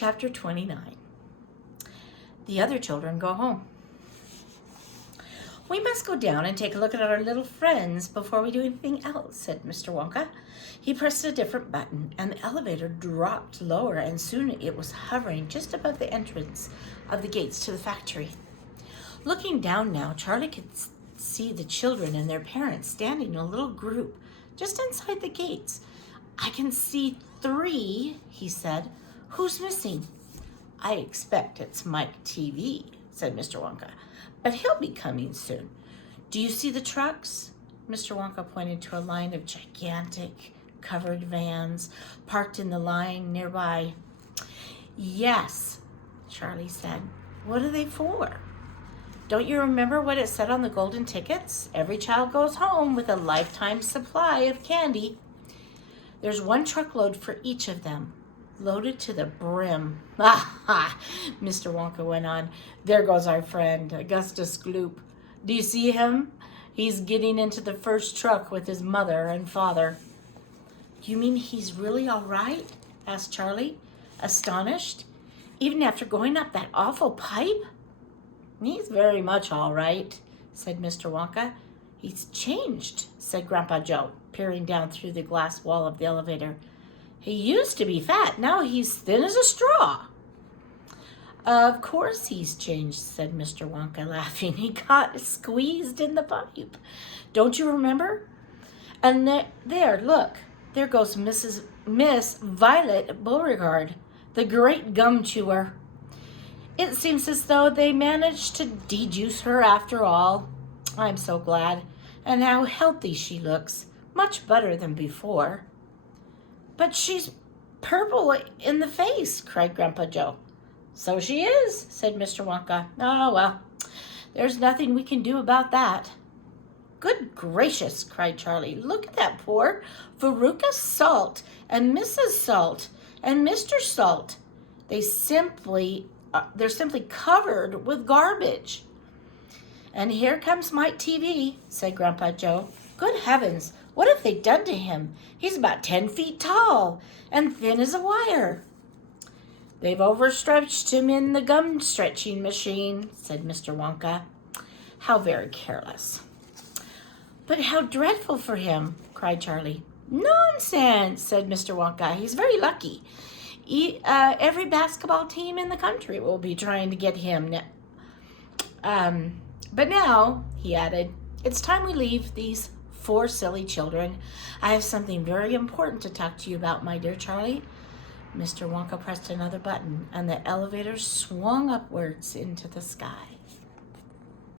Chapter 29. The other children go home. "We must go down and take a look at our little friends before we do anything else," said Mr. Wonka. He pressed a different button, and the elevator dropped lower, and soon it was hovering just above the entrance of the gates to the factory. Looking down now, Charlie could see the children and their parents standing in a little group just inside the gates. "I can see 3, he said. "Who's missing?" "I expect it's Mike TV, said Mr. Wonka, "but he'll be coming soon. Do you see the trucks?" Mr. Wonka pointed to a line of gigantic covered vans parked in the line nearby. "Yes," Charlie said. "What are they for?" "Don't you remember what it said on the golden tickets? Every child goes home with a lifetime supply of candy. There's 1 truckload for each of them, loaded to the brim." "Ah ha!" Mr. Wonka went on. "There goes our friend, Augustus Gloop. Do you see him? He's getting into the first truck with his mother and father." "You mean he's really all right?" asked Charlie, astonished. "Even after going up that awful pipe?" "He's very much all right," said Mr. Wonka. "He's changed," said Grandpa Joe, peering down through the glass wall of the elevator. "He used to be fat. Now he's thin as a straw." "Of course he's changed," said Mr. Wonka, laughing. "He got squeezed in the pipe. Don't you remember? And there, look, there goes Miss Violet Beauregard, the great gum chewer. It seems as though they managed to dejuice her after all. I'm so glad. And how healthy she looks. Much better than before." "But she's purple in the face," cried Grandpa Joe. "So she is," said Mr. Wonka. "Oh, well, there's nothing we can do about that." "Good gracious," cried Charlie. "Look at that poor Veruca Salt and Mrs. Salt and Mr. Salt. They're simply covered with garbage." "And here comes Mike TV, said Grandpa Joe. "Good heavens, what have they done to him? He's about 10 feet tall and thin as a wire." "They've overstretched him in the gum stretching machine," said Mr. Wonka. "How very careless." "But how dreadful for him," cried Charlie. "Nonsense," said Mr. Wonka. "He's very lucky. Every basketball team in the country will be trying to get him. But now," he added, "it's time we leave these 4 silly children. I have something very important to talk to you about, my dear Charlie." Mr. Wonka pressed another button, and the elevator swung upwards into the sky.